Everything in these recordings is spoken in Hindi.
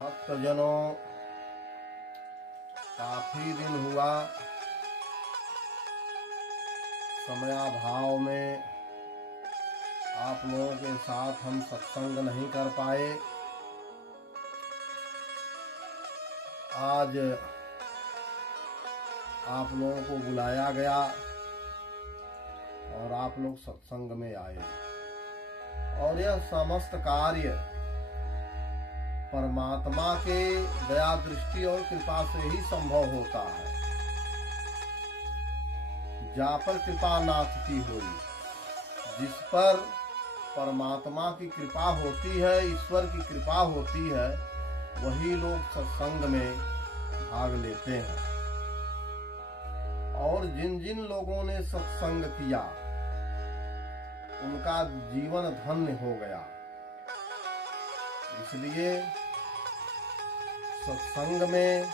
भक्तजनों, काफी दिन हुआ समयाभाव में आप लोगों के साथ हम सत्संग नहीं कर पाए। आज आप लोगों को बुलाया गया और आप लोग सत्संग में आए और यह समस्त कार्य परमात्मा के दया दृष्टि और कृपा से ही संभव होता है। जा पर कृपा नाथ की हुई, जिस पर परमात्मा की कृपा होती है, ईश्वर की कृपा होती है, वही लोग सत्संग में भाग लेते हैं। और जिन जिन लोगों ने सत्संग किया उनका जीवन धन्य हो गया। इसलिए सत्संग में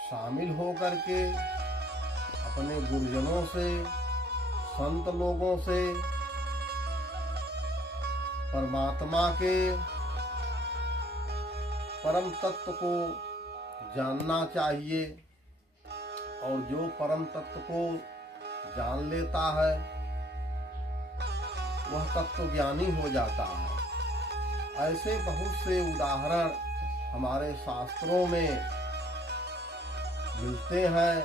शामिल होकर के अपने गुरुजनों से, संत लोगों से परमात्मा के परम तत्व को जानना चाहिए। और जो परम तत्व को जान लेता है वह तत्व ज्ञानी हो जाता है। ऐसे बहुत से उदाहरण हमारे शास्त्रों में मिलते हैं।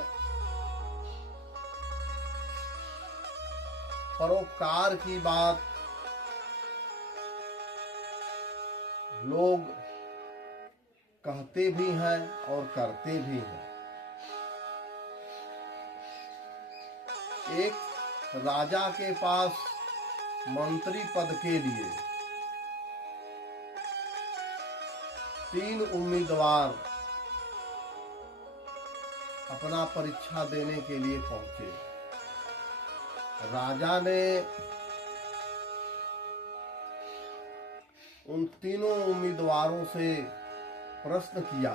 परोपकार की बात लोग कहते भी हैं और करते भी हैं। एक राजा के पास मंत्री पद के लिए 3 उम्मीदवार अपना परीक्षा देने के लिए पहुंचे। राजा ने उन तीनों उम्मीदवारों से प्रश्न किया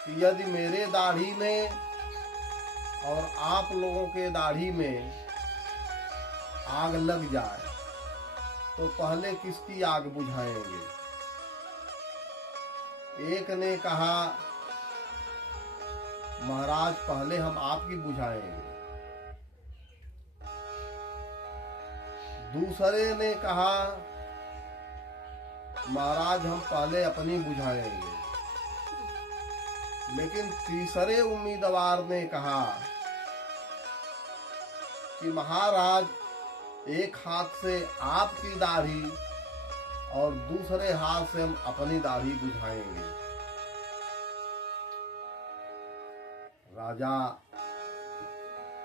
कि यदि मेरे दाढ़ी में और आप लोगों के दाढ़ी में आग लग जाए तो पहले किसकी आग बुझाएंगे? एक ने कहा, महाराज पहले हम आपकी बुझाएंगे। दूसरे ने कहा, महाराज हम पहले अपनी बुझाएंगे। लेकिन तीसरे उम्मीदवार ने कहा कि महाराज एक हाथ से आपकी दाढ़ी और दूसरे हाथ से हम अपनी दाढ़ी बुझाएंगे। राजा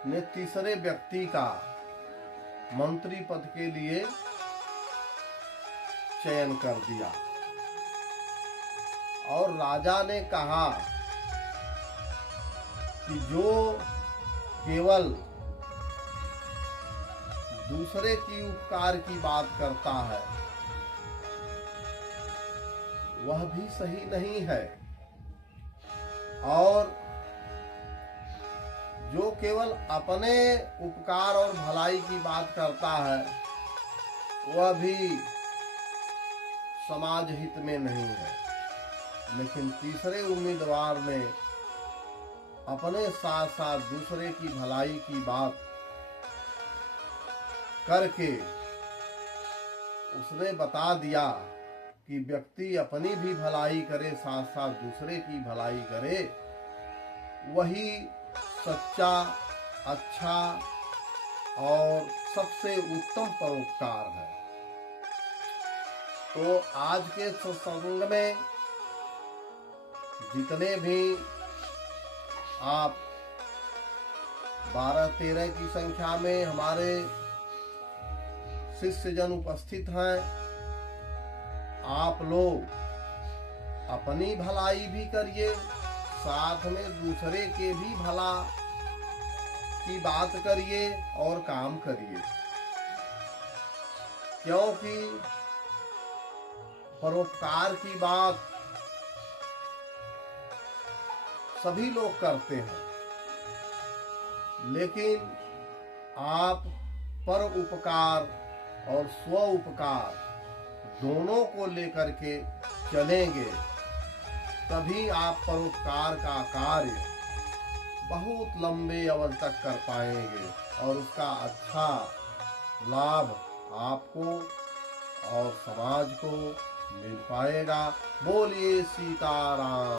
ने तीसरे व्यक्ति का मंत्री पद के लिए चयन कर दिया और राजा ने कहा कि जो केवल दूसरे की उपकार की बात करता है वह भी सही नहीं है, और जो केवल अपने उपकार और भलाई की बात करता है वह भी समाज हित में नहीं है। लेकिन तीसरे उम्मीदवार ने अपने साथ साथ दूसरे की भलाई की बात करके उसने बता दिया कि व्यक्ति अपनी भी भलाई करे, साथ साथ दूसरे की भलाई करे, वही सच्चा, अच्छा और सबसे उत्तम परोपकार है। तो आज के सत्संग में जितने भी आप 12-13 की संख्या में हमारे शिष्य जन उपस्थित हैं, आप लोग अपनी भलाई भी करिए, साथ में दूसरे के भी भला की बात करिए और काम करिए। क्योंकि परोपकार की बात सभी लोग करते हैं, लेकिन आप पर उपकार और स्व उपकार दोनों को लेकर के चलेंगे, तभी आप परोपकार का कार्य बहुत लंबे अवधि तक कर पाएंगे और उसका अच्छा लाभ आपको और समाज को मिल पाएगा। बोलिए सीताराम।